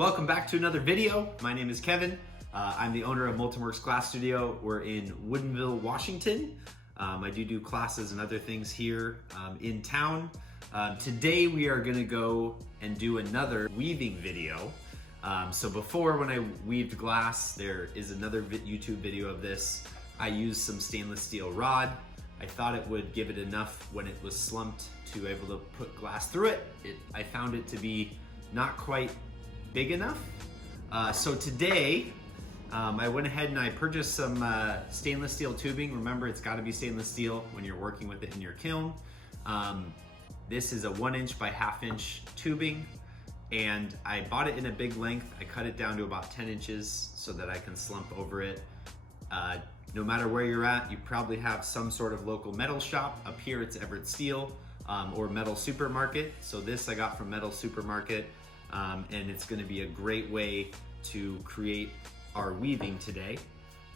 welcome back to another video. My name is Kevin. I'm the owner of MoltenWorks Glass Studio. We're in Woodinville, Washington. I do classes and other things here in town. Today we are gonna go and do another weaving video. So before, when I weaved glass, there is another YouTube video of this. I used some stainless steel rod. I thought it would give it enough when it was slumped to able to put glass through it. I found it to be not quite big enough. So today, I went ahead and I purchased some stainless steel tubing. Remember, it's gotta be stainless steel when you're working with it in your kiln. This is a 1 inch by 1/2 inch tubing, and I bought it in a big length. I cut it down to about 10 inches so that I can slump over it. No matter where you're at, you probably have some sort of local metal shop. Up here, it's Everett Steel or Metal Supermarket. So this I got from Metal Supermarket, and it's gonna be a great way to create our weaving today.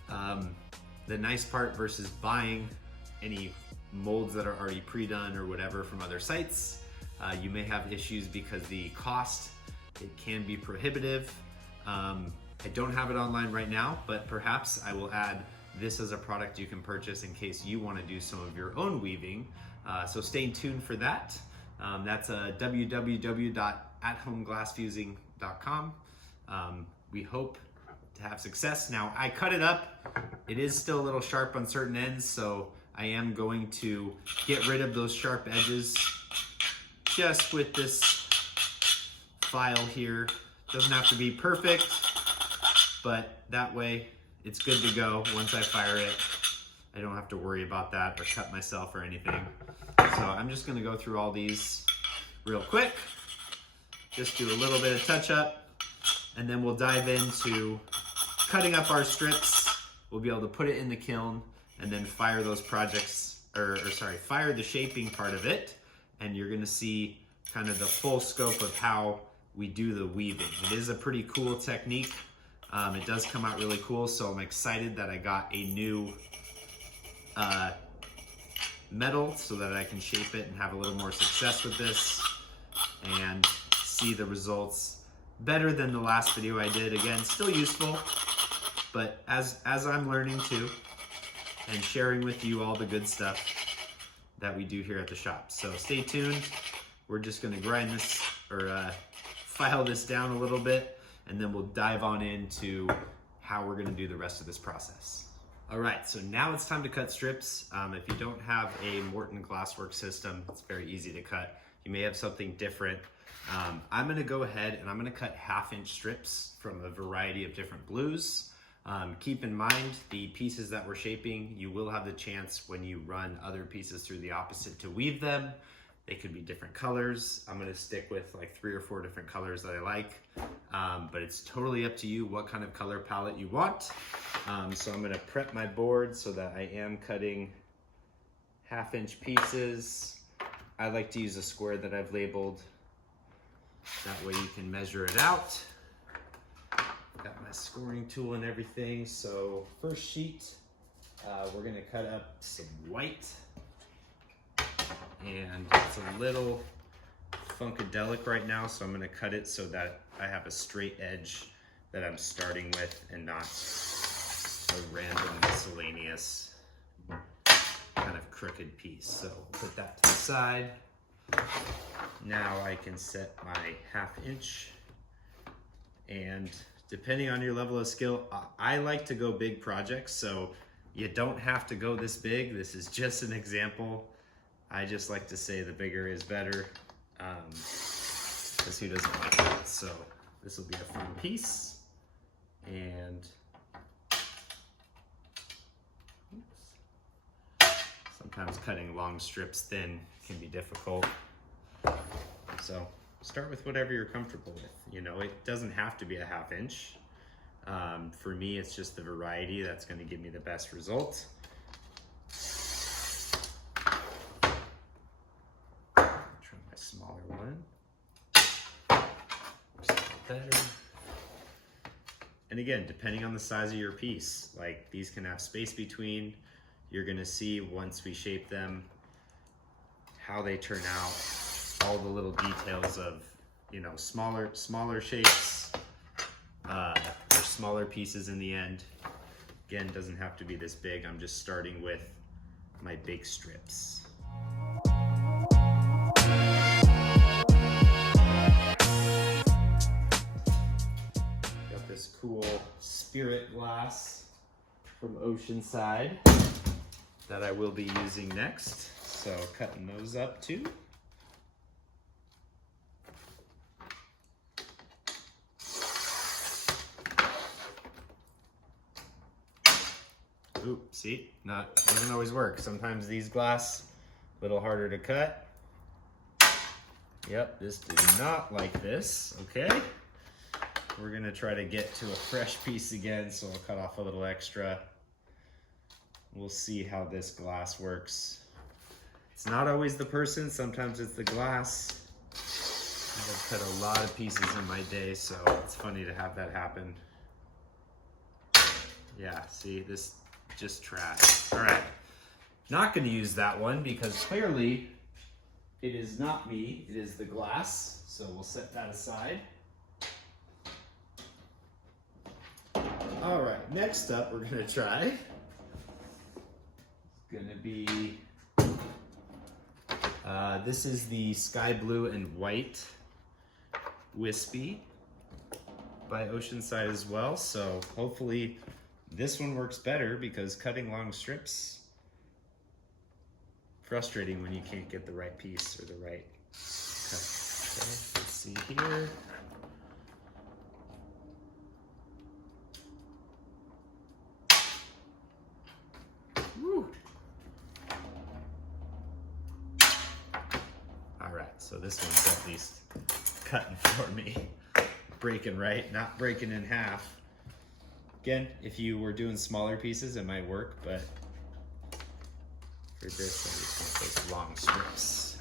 The nice part versus buying any molds that are already pre-done or whatever from other sites, you may have issues because the cost, it can be prohibitive. I don't have it online right now, but perhaps I will add this as a product you can purchase in case you want to do some of your own weaving. So stay tuned for that. That's www.athomeglassfusing.com. We hope to have success. Now, I cut it up. It is still a little sharp on certain ends, so I am going to get rid of those sharp edges just with this file here. Doesn't have to be perfect, but that way it's good to go. Once I fire it, I don't have to worry about that or cut myself or anything. So I'm just gonna go through all these real quick, just do a little bit of touch up, and then we'll dive into cutting up our strips. We'll be able to put it in the kiln and then fire those projects, fire the shaping part of it, and you're gonna see kind of the full scope of how we do the weaving. It is a pretty cool technique. It does come out really cool, so I'm excited that I got a new metal so that I can shape it and have a little more success with this and see the results better than the last video I did. Again, still useful, but as I'm learning too and sharing with you all the good stuff that we do here at the shop. So stay tuned. We're just gonna grind this or file this down a little bit, and then we'll dive on into how we're gonna do the rest of this process. All right, so now it's time to cut strips. If you don't have a Morton Glassworks system, it's very easy to cut. You may have something different. I'm gonna go ahead and I'm gonna cut 1/2 inch strips from a variety of different blues. Keep in mind, the pieces that we're shaping, you will have the chance when you run other pieces through the opposite to weave them. They could be different colors. I'm gonna stick with like 3 or 4 different colors that I like, but it's totally up to you what kind of color palette you want. So I'm gonna prep my board so that I am cutting 1/2 inch pieces. I like to use a square that I've labeled. That way you can measure it out. Got my scoring tool and everything. So first sheet, we're gonna cut up some white. And it's a little funkadelic right now, so I'm gonna cut it so that I have a straight edge that I'm starting with and not a random miscellaneous kind of crooked piece. So put that to the side. Now I can set my 1/2 inch, and depending on your level of skill, I like to go big projects, so you don't have to go this big. This is just an example. I just like to say the bigger is better, because who doesn't like that? So this will be a fun piece. And sometimes cutting long strips thin can be difficult. So start with whatever you're comfortable with. You know, it doesn't have to be a 1/2 inch. For me, it's just the variety that's gonna give me the best result. Smaller one. Better. And again, depending on the size of your piece, like these can have space between. You're gonna see once we shape them how they turn out, all the little details of, you know, smaller shapes for smaller pieces in the end. Again, doesn't have to be this big. I'm just starting with my big strips. Got this cool spirit glass from Oceanside that I will be using next. So cutting those up too. Ooh, see, doesn't always work. Sometimes these glass, a little harder to cut. Yep, this did not like this, okay? We're gonna try to get to a fresh piece again, so I'll cut off a little extra. We'll see how this glass works. It's not always the person, sometimes it's the glass. I've cut a lot of pieces in my day, so it's funny to have that happen. Yeah, see, this just trash. All right, not gonna use that one because clearly it is not me, it is the glass. So we'll set that aside. All right, next up we're gonna try. It's gonna be, this is the Sky Blue and White Wispy by Oceanside as well. So hopefully this one works better because cutting long strips, frustrating when you can't get the right piece or the right cut. Okay, let's see here. Woo. All right, so this one's at least cutting for me. Breaking right, not breaking in half. Again, if you were doing smaller pieces, it might work, but for this, I just want those long strips.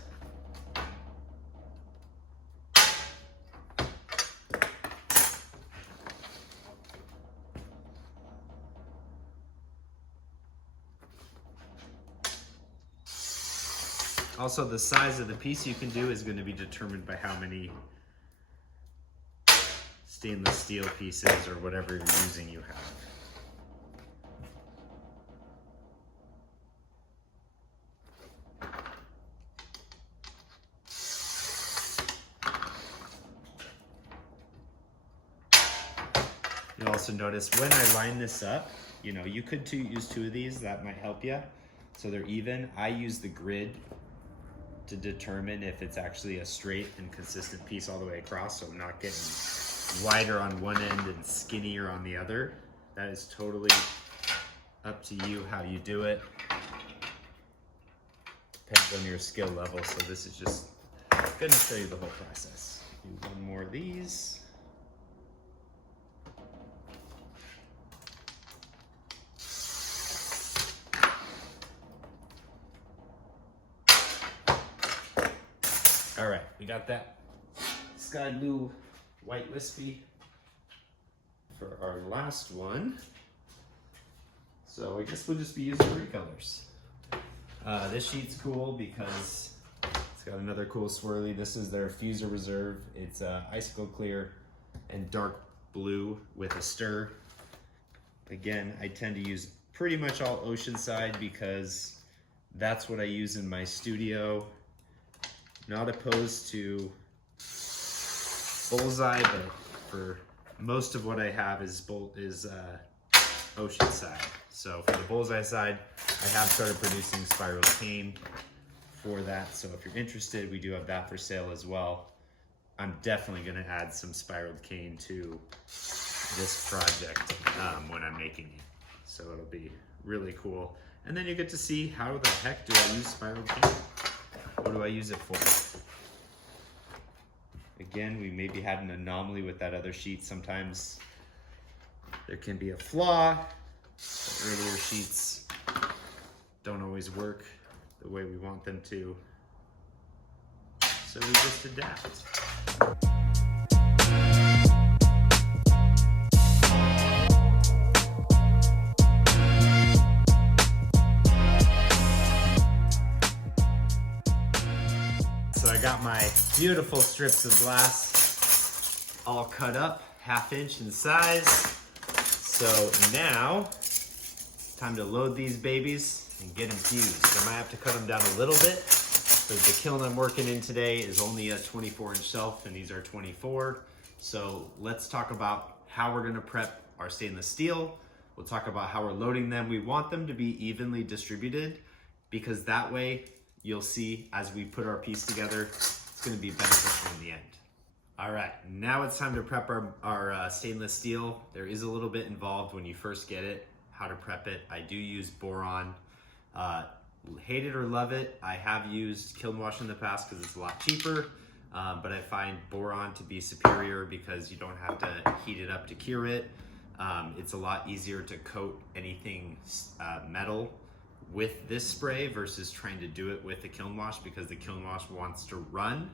Also, the size of the piece you can do is going to be determined by how many stainless steel pieces or whatever you're using you have. You'll also notice when I line this up, you could use two of these, that might help you. So they're even. I use the grid to determine if it's actually a straight and consistent piece all the way across, so I'm not getting wider on one end and skinnier on the other. That is totally up to you how you do it. Depends on your skill level, so this is just gonna show you the whole process. Do one more of these. All right, we got that Sky Blue White Wispy for our last one. So I guess we'll just be using 3 colors. This sheet's cool because it's got another cool swirly. This is their Fuser Reserve. It's icicle clear and dark blue with a stir. Again, I tend to use pretty much all Oceanside because that's what I use in my studio. Not opposed to Bullseye, but for most of what I have is Oceanside. So for the Bullseye side, I have started producing spiral cane for that. So if you're interested, we do have that for sale as well. I'm definitely going to add some spiraled cane to this project when I'm making it. So it'll be really cool. And then you get to see how the heck do I use spiraled cane? What do I use it for? Again, we maybe had an anomaly with that other sheet. Sometimes there can be a flaw. The earlier sheets don't always work the way we want them to. So we just adapt. So I got my beautiful strips of glass all cut up. 1/2 inch in size. So now, time to load these babies and get them fused. I might have to cut them down a little bit, because the kiln I'm working in today is only a 24-inch shelf and these are 24. So let's talk about how we're gonna prep our stainless steel. We'll talk about how we're loading them. We want them to be evenly distributed, because that way you'll see as we put our piece together, it's gonna be beneficial in the end. All right, now it's time to prep our stainless steel. There is a little bit involved when you first get it, how to prep it. I do use boron. Hate it or love it, I have used kiln wash in the past because it's a lot cheaper, but I find boron to be superior because you don't have to heat it up to cure it. It's a lot easier to coat anything metal with this spray versus trying to do it with the kiln wash, because the kiln wash wants to run.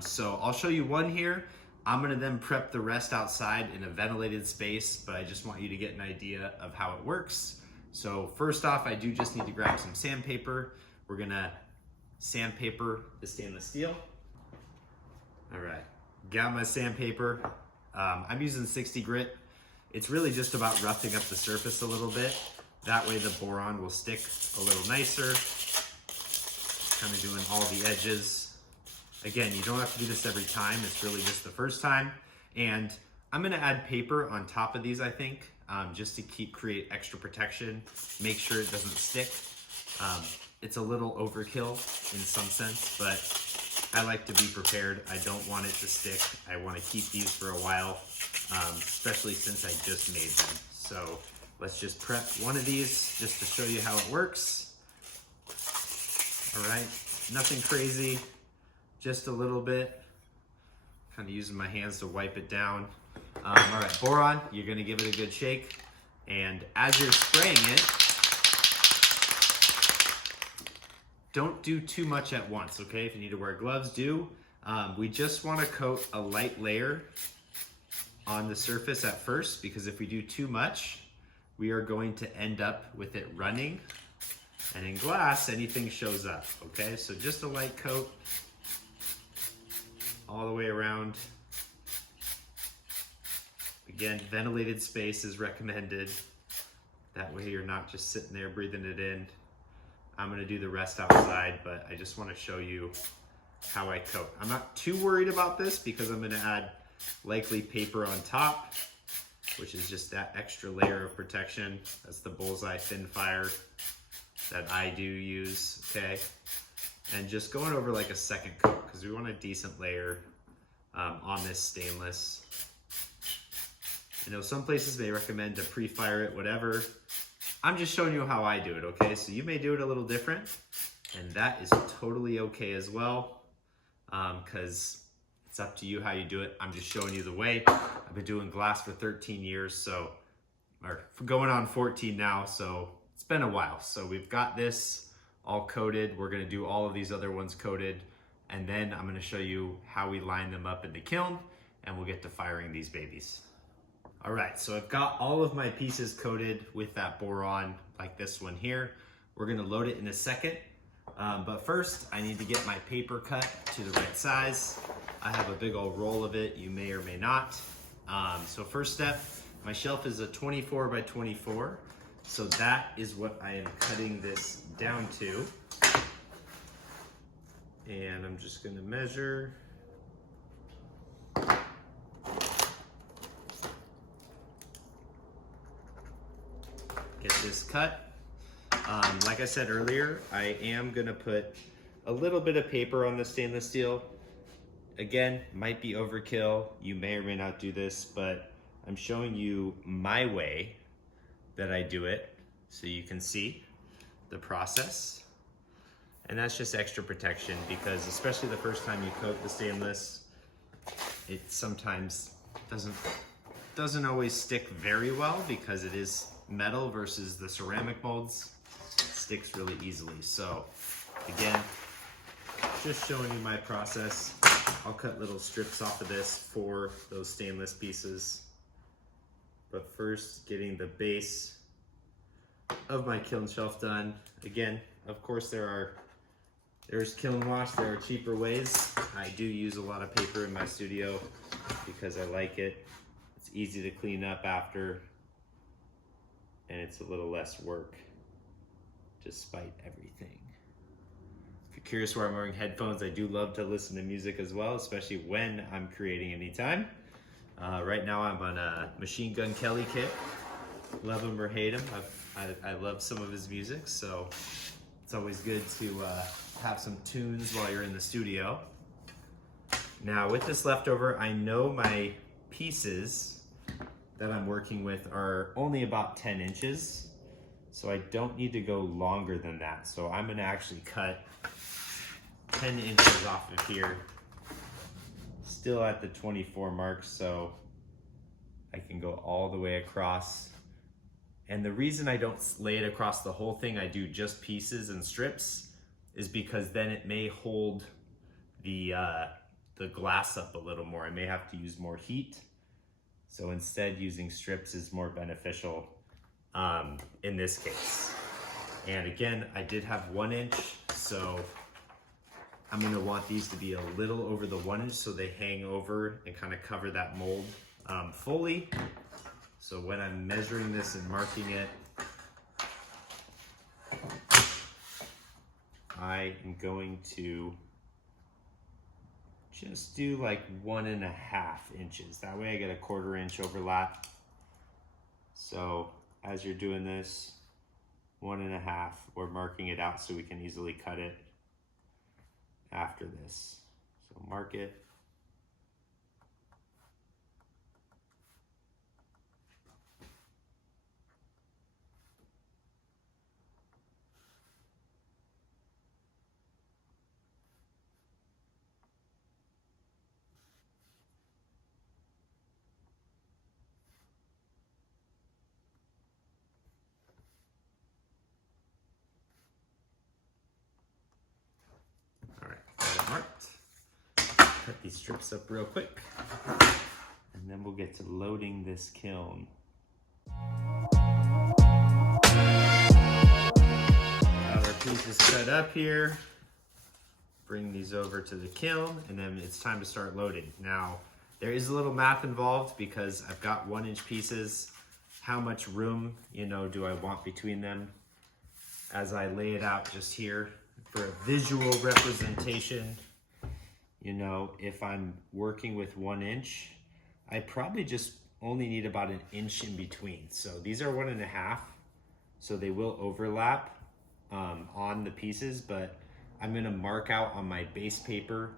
So I'll show you one here. I'm gonna then prep the rest outside in a ventilated space, but I just want you to get an idea of how it works. So first off, I do just need to grab some sandpaper. We're gonna sandpaper the stainless steel. All right, got my sandpaper. I'm using 60 grit. It's really just about roughing up the surface a little bit. That way the boron will stick a little nicer. Kind of doing all the edges. Again, you don't have to do this every time. It's really just the first time. And I'm gonna add paper on top of these, I think, just to create extra protection, make sure it doesn't stick. It's a little overkill in some sense, but I like to be prepared. I don't want it to stick. I want to keep these for a while, especially since I just made them. So let's just prep one of these just to show you how it works. All right, nothing crazy, just a little bit. Kind of using my hands to wipe it down. All right, boron, you're gonna give it a good shake. And as you're spraying it, don't do too much at once, okay? If you need to wear gloves, do. We just wanna coat a light layer on the surface at first, because if we do too much, we are going to end up with it running. And in glass, anything shows up, okay? So just a light coat all the way around. Again, ventilated space is recommended. That way you're not just sitting there breathing it in. I'm gonna do the rest outside, but I just wanna show you how I coat. I'm not too worried about this because I'm gonna add likely paper on top, which is just that extra layer of protection. That's the bullseye thin fire that I do use, okay? And just going over like a second coat, because we want a decent layer on this stainless. You know, some places may recommend to pre-fire it, whatever. I'm just showing you how I do it, okay? So you may do it a little different, and that is totally okay as well, because it's up to you how you do it. I'm just showing you the way. I've been doing glass for 13 years, or going on 14 now, so it's been a while. So we've got this all coated. We're gonna do all of these other ones coated, and then I'm gonna show you how we line them up in the kiln, and we'll get to firing these babies. All right, so I've got all of my pieces coated with that boron, like this one here. We're gonna load it in a second, but first I need to get my paper cut to the right size. I have a big old roll of it, you may or may not. So first step, my shelf is a 24 by 24, so that is what I am cutting this down to. And I'm just gonna measure. Get this cut. Like I said earlier, I am gonna put a little bit of paper on the stainless steel. Again, might be overkill. You may or may not do this, but I'm showing you my way that I do it so you can see the process. And that's just extra protection, because especially the first time you coat the stainless, it sometimes doesn't always stick very well because it is metal versus the ceramic molds. It sticks really easily. So again, just showing you my process. I'll cut little strips off of this for those stainless pieces. But first, getting the base of my kiln shelf done. Again, of course, there's kiln wash. There are cheaper ways. I do use a lot of paper in my studio. because I like it. It's easy to clean up after, and it's a little less work despite everything. If you're curious why I'm wearing headphones, I do love to listen to music as well, especially when I'm creating anytime. Right now I'm on a Machine Gun Kelly kick. Love him or hate him, I love some of his music, so it's always good to have some tunes while you're in the studio. Now with this leftover, I know my pieces that I'm working with are only about 10 inches, so I don't need to go longer than that. So I'm gonna actually cut 10 inches off of here, still at the 24 mark, so I can go all the way across. And the reason I don't lay it across the whole thing, I do just pieces and strips, is because then it may hold the glass up a little more. I may have to use more heat. So instead, using strips is more beneficial in this case. And again, I did have 1 inch, so I'm gonna want these to be a little over the 1 inch so they hang over and kind of cover that mold fully. So when I'm measuring this and marking it, I am going to just do like 1.5 inches. That way I get a 1/4 inch overlap. So as you're doing this, 1.5, we're marking it out so we can easily cut it after this. So mark it. Marked. Cut these strips up real quick, and then we'll get to loading this kiln. Got our pieces cut up here. Bring these over to the kiln, and then it's time to start loading. Now, there is a little math involved because I've got 1 inch pieces. How much room, do I want between them? As I lay it out just here, for a visual representation, if I'm working with 1 inch, I probably just only need about 1 inch in between. So these are 1.5, so they will overlap on the pieces, but I'm gonna mark out on my base paper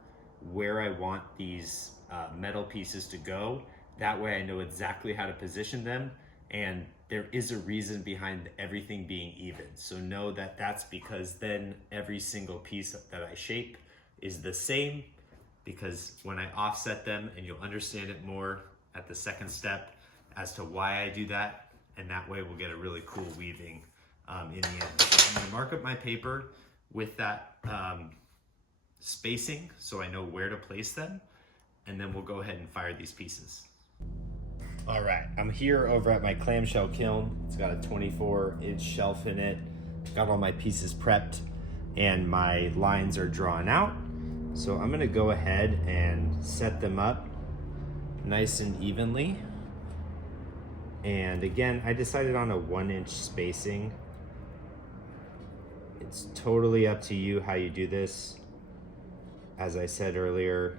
where I want these metal pieces to go. That way I know exactly how to position them, and there is a reason behind everything being even. So know that that's because then every single piece that I shape is the same, because when I offset them, and you'll understand it more at the second step as to why I do that, and that way we'll get a really cool weaving in the end. So I'm gonna mark up my paper with that spacing so I know where to place them, and then we'll go ahead and fire these pieces. All right, I'm here over at my clamshell kiln. It's got a 24-inch shelf in it. Got all my pieces prepped, and my lines are drawn out. So I'm gonna go ahead and set them up nice and evenly. And again, I decided on a 1 inch spacing. It's totally up to you how you do this. As I said earlier,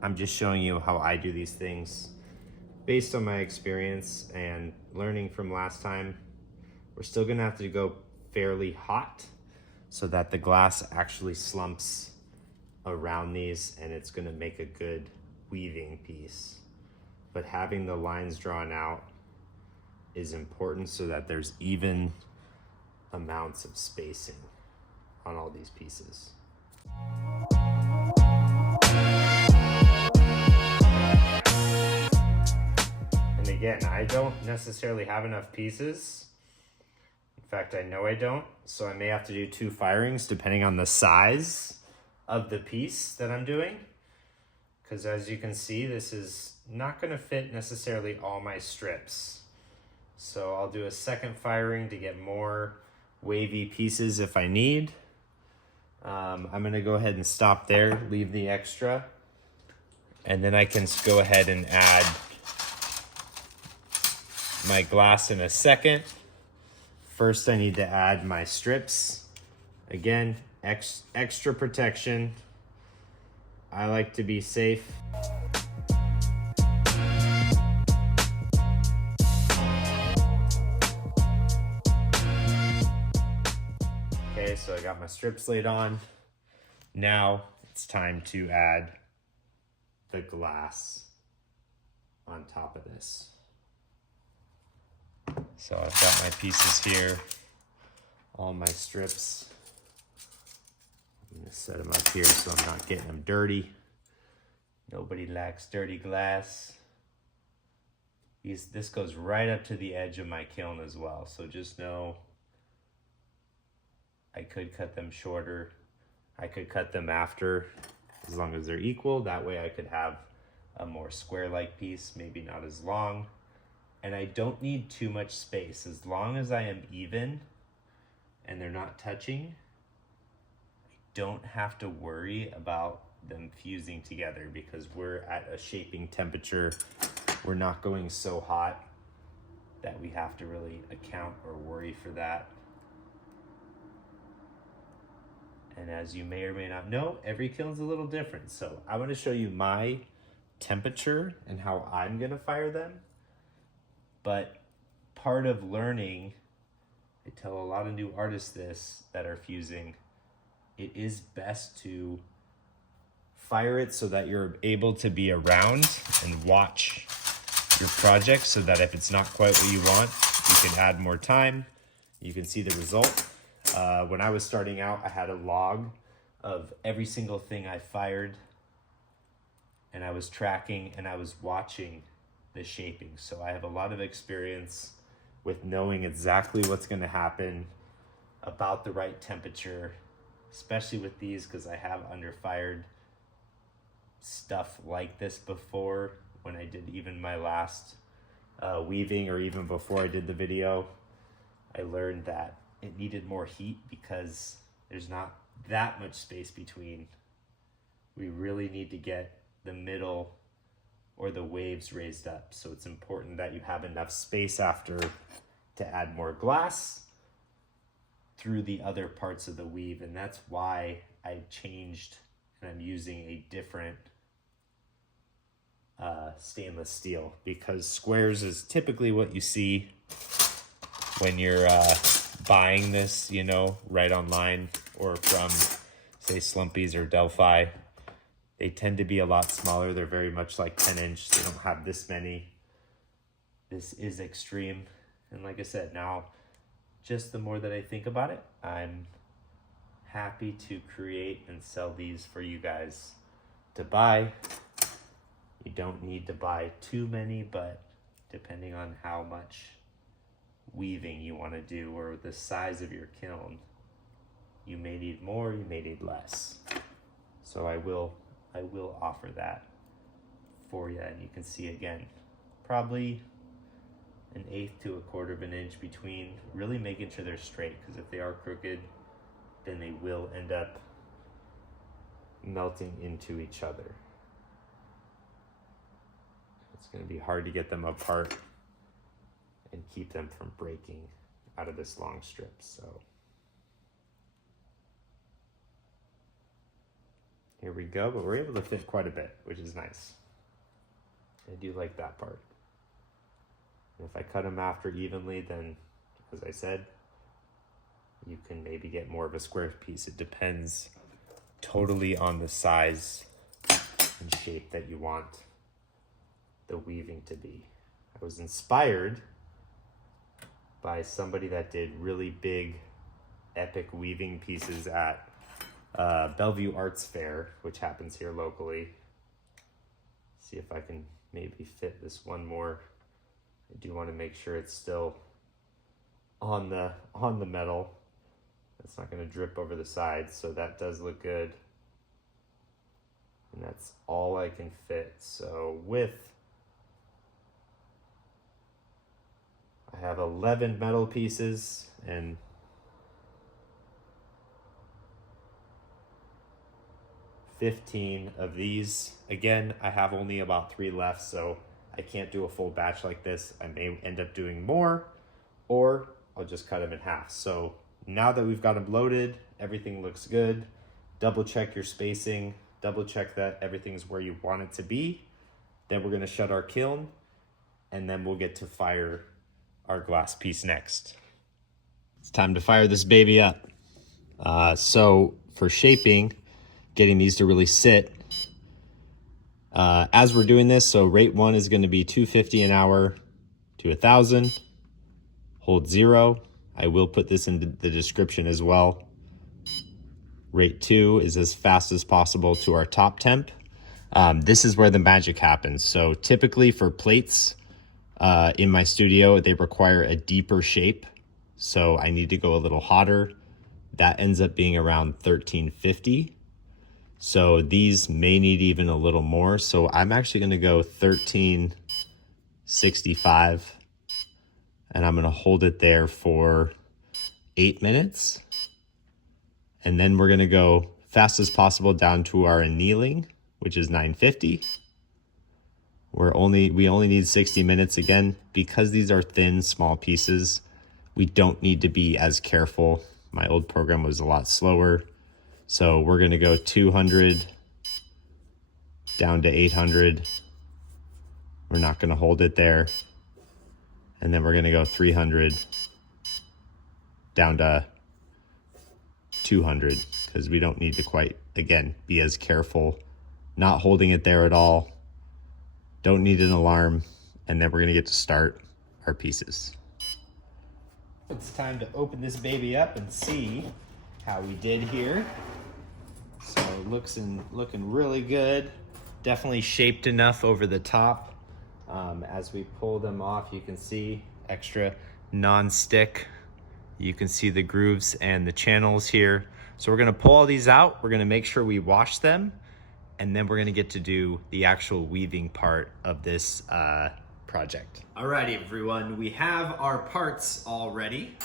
I'm just showing you how I do these things based on my experience and learning from last time. We're still gonna have to go fairly hot so that the glass actually slumps around these, and it's gonna make a good weaving piece. But having the lines drawn out is important so that there's even amounts of spacing on all these pieces. And again, I don't necessarily have enough pieces. In fact, I know I don't, so I may have to do 2 firings depending on the size of the piece that I'm doing. Because as you can see, this is not gonna fit necessarily all my strips. So I'll do a second firing to get more wavy pieces if I need. I'm gonna go ahead and stop there, leave the extra, And then I can go ahead and add my glass in a second. First, I need to add my strips. Again, extra protection. I like to be safe. Okay, so I got my strips laid on. Now it's time to add the glass on top of this. So I've got my pieces here, all my strips. I'm gonna set them up here so I'm not getting them dirty. Nobody likes dirty glass. This goes right up to the edge of my kiln as well, so just know I could cut them shorter. I could cut them after, as long as they're equal. That way I could have a more square-like piece, maybe not as long. And I don't need too much space. As long as I am even and they're not touching, I don't have to worry about them fusing together because we're at a shaping temperature. We're not going so hot that we have to really account or worry for that. And as you may or may not know, every kiln's a little different. So I want to show you my temperature and how I'm gonna fire them. But part of learning, I tell a lot of new artists this that are fusing, it is best to fire it so that you're able to be around and watch your project, so that if it's not quite what you want, you can add more time, you can see the result. When I was starting out, I had a log of every single thing I fired, and I was tracking and I was watching the shaping. So I have a lot of experience with knowing exactly what's going to happen, about the right temperature, especially with these, because I have under fired stuff like this before when I did even my last weaving, or even before I did the video. I learned that it needed more heat because there's not that much space between. We really need to get the middle or the waves raised up. So it's important that you have enough space after to add more glass through the other parts of the weave. And that's why I changed and I'm using a different stainless steel, because squares is typically what you see when you're buying this, you know, right online or from, say, Slumpies or Delphi. They tend to be a lot smaller. They're very much like 10-inch. They don't have this many. This is extreme. And like I said, now, just the more that I think about it, I'm happy to create and sell these for you guys to buy. You don't need to buy too many, but depending on how much weaving you want to do or the size of your kiln, you may need more, you may need less. So I will offer that for you. And you can see, again, probably 1/8 to 1/4 of an inch between, really making sure they're straight, because if they are crooked, then they will end up melting into each other. It's going to be hard to get them apart and keep them from breaking out of this long strip. So here we go, but we're able to fit quite a bit, which is nice. I do like that part. And if I cut them after evenly, then, as I said, you can maybe get more of a square piece. It depends totally on the size and shape that you want the weaving to be. I was inspired by somebody that did really big, epic weaving pieces at Bellevue Arts Fair, which happens here locally. See if I can maybe fit this one more. I do want to make sure it's still on the metal. It's not going to drip over the sides, so that does look good. And that's all I can fit. So I have 11 metal pieces and 15 of these. Again, I have only about 3 left, so I can't do a full batch like this. I may end up doing more, or I'll just cut them in half. So now that we've got them loaded, everything looks good. Double check your spacing, double check that everything's where you want it to be. Then we're gonna shut our kiln, and then we'll get to fire our glass piece next. It's time to fire this baby up. So for shaping, getting these to really sit, as we're doing this, so rate 1 is going to be 250 an hour to 1,000. Hold 0. I will put this in the description as well. Rate 2 is as fast as possible to our top temp. This is where the magic happens. So typically for plates in my studio, they require a deeper shape. So I need to go a little hotter. That ends up being around 1350. So these may need even a little more. So I'm actually gonna go 1365, and I'm gonna hold it there for 8 minutes. And then we're gonna go fast as possible down to our annealing, which is 950. We only need 60 minutes. Again, because these are thin, small pieces, we don't need to be as careful. My old program was a lot slower. So we're gonna go 200 down to 800. We're not gonna hold it there. And then we're gonna go 300 down to 200, because we don't need to quite, again, be as careful. Not holding it there at all. Don't need an alarm. And then we're gonna get to start our pieces. It's time to open this baby up and see how we did here. So it looking really good. Definitely shaped enough over the top. As we pull them off, you can see extra non-stick. You can see the grooves and the channels here. So we're gonna pull all these out. We're gonna make sure we wash them, and then we're gonna get to do the actual weaving part of this project. Alrighty, everyone, we have our parts all ready.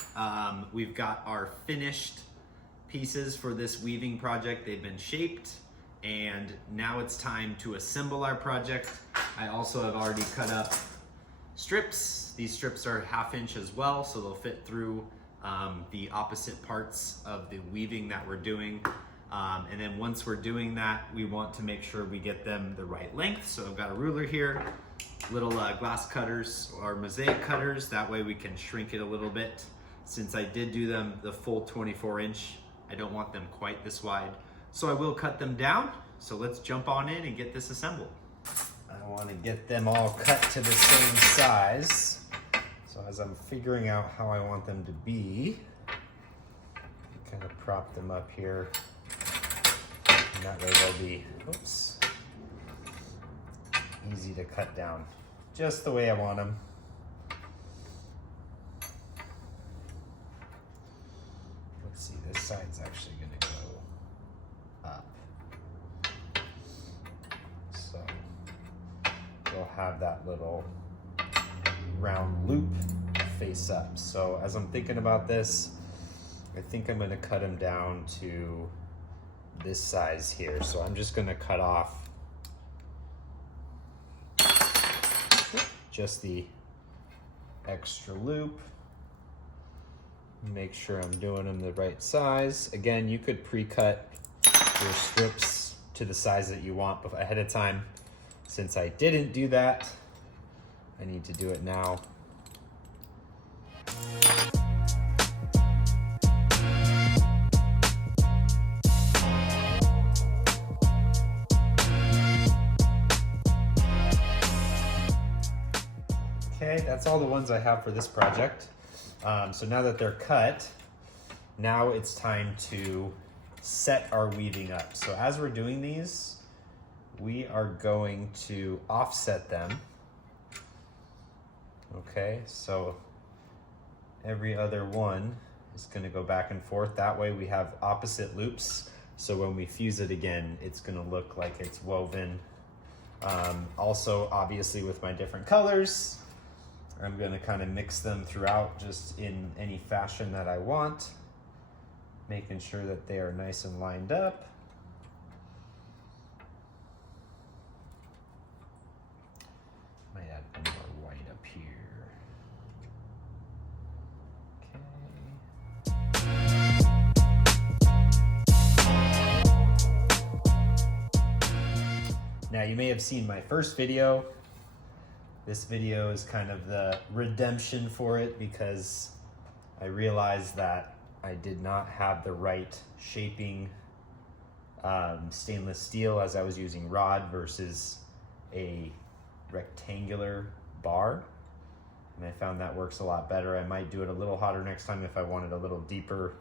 We've got our finished pieces for this weaving project. They've been shaped, and now it's time to assemble our project. I also have already cut up strips. These strips are 1/2 inch as well, so they'll fit through the opposite parts of the weaving that we're doing. And then once we're doing that, we want to make sure we get them the right length. So I've got a ruler here, little glass cutters or mosaic cutters. That way we can shrink it a little bit. Since I did do them the full 24 inch, I don't want them quite this wide. So I will cut them down. So let's jump on in and get this assembled. I want to get them all cut to the same size. So as I'm figuring out how I want them to be, kind of prop them up here. And that way they'll be, oops, easy to cut down, just the way I want them. Let's see, this side's actually gonna go up. So we'll have that little round loop face up. So as I'm thinking about this, I think I'm gonna cut them down to this size here. So I'm just gonna cut off just the extra loop. Make sure I'm doing them the right size. Again, you could pre-cut your strips to the size that you want ahead of time. Since I didn't do that, I need to do it now. Okay, that's all the ones I have for this project. So now that they're cut, now it's time to set our weaving up. So as we're doing these, we are going to offset them. Okay, so every other one is going to go back and forth. That way we have opposite loops. So when we fuse it again, it's going to look like it's woven. Also, obviously with my different colors, I'm going to kind of mix them throughout just in any fashion that I want, making sure that they are nice and lined up. you may have seen my first video. This video is kind of the redemption for it because I realized that I did not have the right shaping stainless steel as I was using rod versus a rectangular bar. And I found that works a lot better. I might do it a little hotter next time if I wanted a little deeper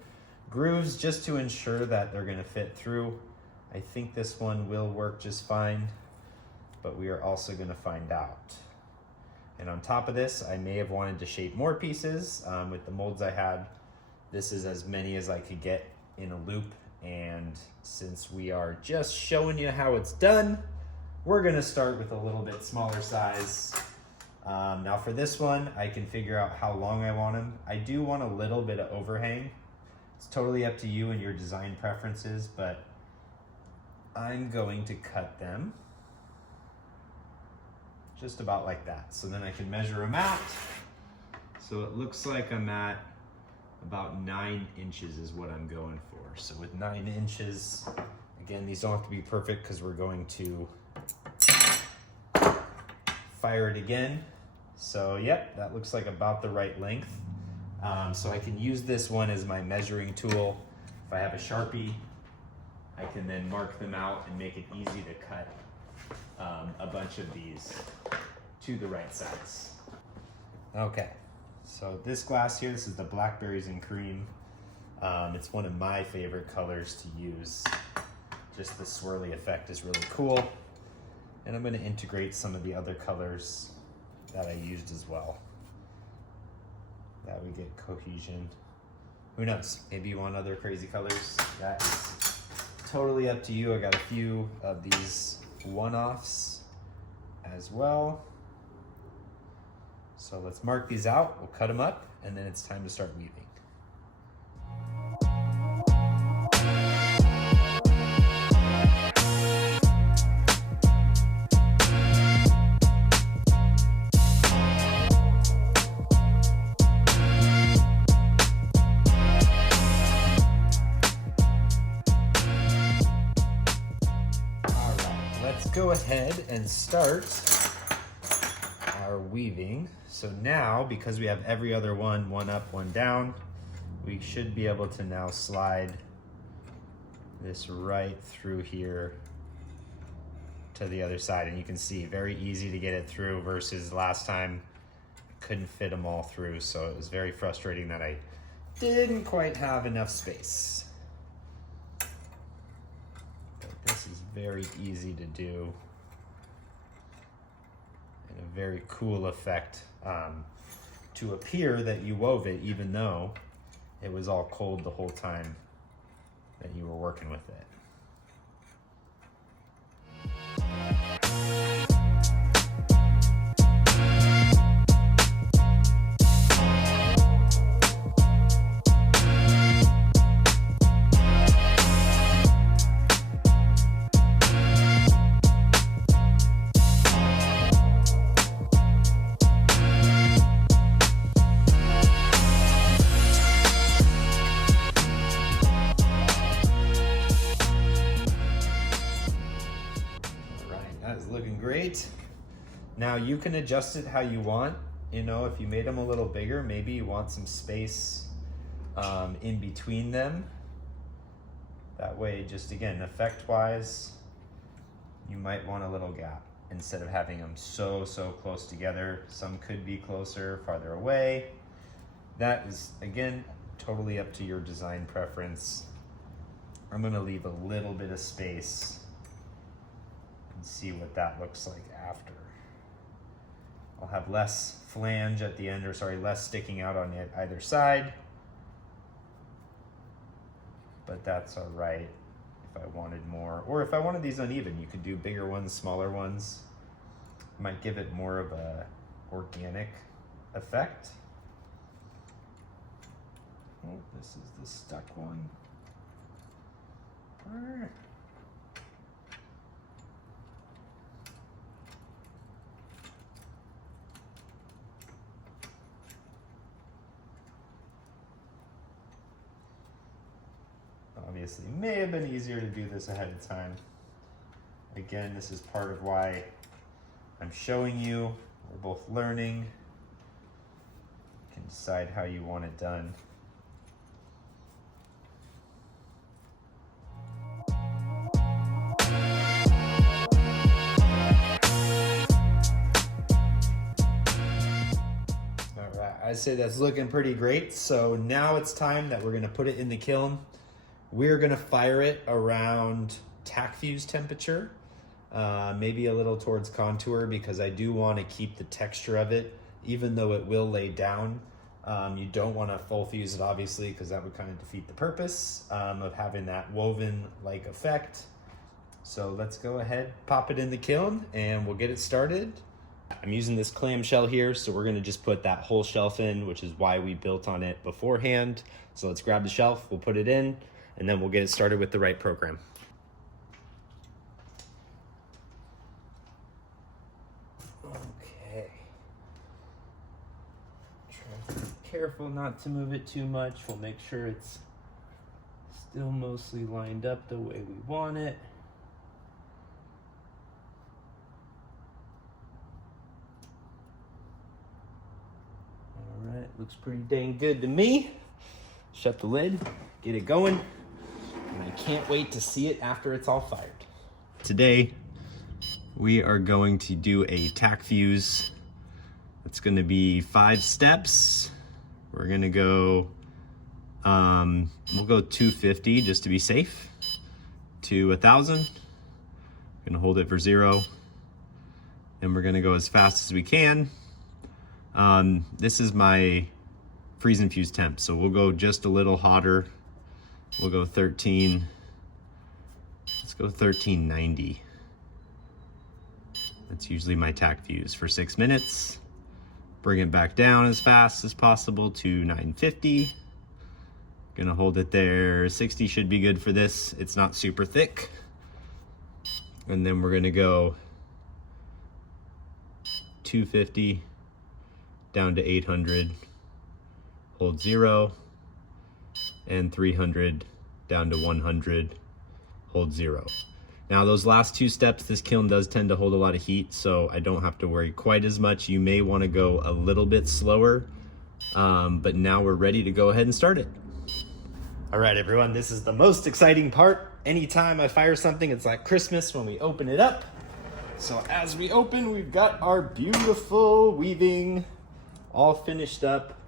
grooves just to ensure that they're gonna fit through. I think this one will work just fine, but we are also gonna find out. And on top of this, I may have wanted to shape more pieces with the molds I had. This is as many as I could get in a loop. And since we are just showing you how it's done, we're gonna start with a little bit smaller size. Now for this one, I can figure out how long I want them. I do want a little bit of overhang. It's totally up to you and your design preferences, but I'm going to cut them just about like that. So then I can measure them out. So it looks like I'm at about 9 inches is what I'm going for. So with 9 inches, again, these don't have to be perfect because we're going to fire it again. So yep, that looks like about the right length. So I can use this one as my measuring tool. If I have a Sharpie, I can then mark them out and make it easy to cut a bunch of these to the right size. Okay, so this glass here, this is the Blackberries and Cream. It's one of my favorite colors to use. Just the swirly effect is really cool. And I'm going to integrate some of the other colors that I used as well. That we get cohesion. Who knows? Maybe you want other crazy colors. That is totally up to you. I got a few of these one-offs as well. So let's mark these out. We'll cut them up, and then it's time to start weaving. Go ahead and start our weaving. So now, because we have every other one up, one down, we should be able to now slide this right through here to the other side. And you can see, very easy to get it through versus last time, I couldn't fit them all through. So it was very frustrating that I didn't quite have enough space. This is very easy to do and a very cool effect to appear that you wove it even though it was all cold the whole time that you were working with it. Great. Now you can adjust it how you want. You know, if you made them a little bigger, maybe you want some space in between them. That way, just again, effect-wise, you might want a little gap instead of having them so close together. Some could be closer, farther away. That is, again, totally up to your design preference. I'm gonna leave a little bit of space and see what that looks like after. I'll have less flange at the end, or sorry, less sticking out on either side. But that's all right if I wanted more. Or if I wanted these uneven, you could do bigger ones, smaller ones. Might give it more of a organic effect. Oh, this is the stuck one. Obviously, may have been easier to do this ahead of time. Again, this is part of why I'm showing you. We're both learning. You can decide how you want it done. I'd say that's looking pretty great. So now it's time that we're gonna put it in the kiln. We're gonna fire it around tack fuse temperature, maybe a little towards contour, because I do wanna keep the texture of it, even though it will lay down. You don't wanna full fuse it, obviously, because that would kind of defeat the purpose of having that woven-like effect. So let's go ahead, pop it in the kiln, and we'll get it started. I'm using this clamshell here, so we're gonna just put that whole shelf in, which is why we built on it beforehand. So let's grab the shelf, we'll put it in, and then we'll get it started with the right program. Okay. Try to be careful not to move it too much. We'll make sure it's still mostly lined up the way we want it. Looks pretty dang good to me. Shut the lid, get it going, and I can't wait to see it after it's all fired. Today, we are going to do a tack fuse. It's gonna be 5 steps. We're gonna go, we'll go 250 just to be safe, to 1,000. Gonna hold it for 0, and we're gonna go as fast as we can. This is my freeze infused temp, so we'll go just a little hotter. We'll go 13, let's go 1390. That's usually my tack fuse for 6 minutes. Bring it back down as fast as possible to 950. Gonna hold it there. 60 should be good for this. It's not super thick. And then we're gonna go 250 down to 800, hold 0, and 300 down to 100, hold 0. Now those last 2 steps, this kiln does tend to hold a lot of heat, so I don't have to worry quite as much. You may want to go a little bit slower, but now we're ready to go ahead and start it. All right, everyone, this is the most exciting part. Anytime I fire something, it's like Christmas when we open it up. So as we open, we've got our beautiful weaving all finished up.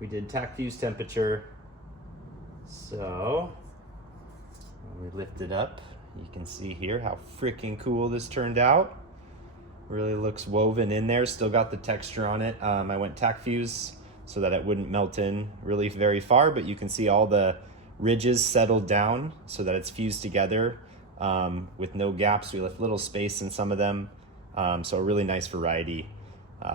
We did tack fuse temperature. So when we lift it up, you can see here how freaking cool this turned out. Really looks woven in there, still got the texture on it. I went tack fuse so that it wouldn't melt in really very far, but you can see all the ridges settled down so that it's fused together with no gaps. We left little space in some of them, so a really nice variety.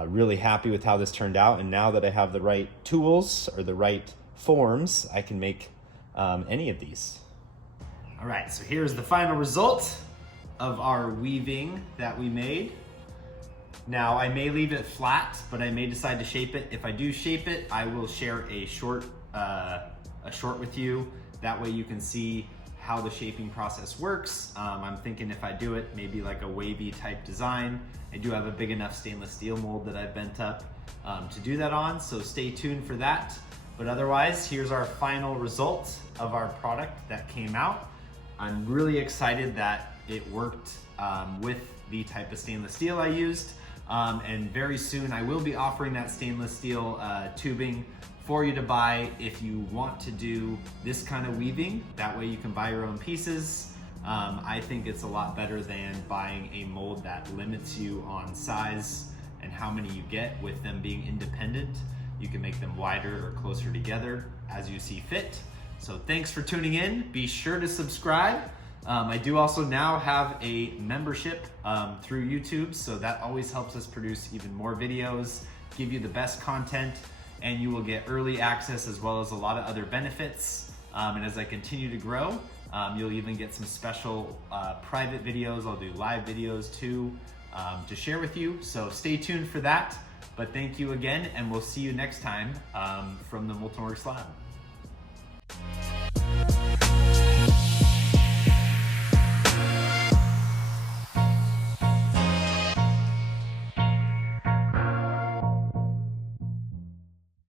Really happy with how this turned out, and now that I have the right tools or the right forms, I can make any of these. All right, so here's the final result of our weaving that we made. Now I may leave it flat, but I may decide to shape it. If I do shape it, I will share a short with you. That way you can see how the shaping process works. I'm thinking if I do it, maybe like a wavy type design. I do have a big enough stainless steel mold that I've bent up to do that on, so stay tuned for that. But otherwise, here's our final result of our product that came out. I'm really excited that it worked with the type of stainless steel I used. And very soon I will be offering that stainless steel tubing for you to buy if you want to do this kind of weaving. That way you can buy your own pieces. I think it's a lot better than buying a mold that limits you on size and how many you get. With them being independent, you can make them wider or closer together as you see fit. So thanks for tuning in. Be sure to subscribe. I do also now have a membership through YouTube, so that always helps us produce even more videos, give you the best content, and you will get early access as well as a lot of other benefits. And as I continue to grow, you'll even get some special private videos. I'll do live videos too to share with you. So stay tuned for that. But thank you again, and we'll see you next time from the Molten Works Lab.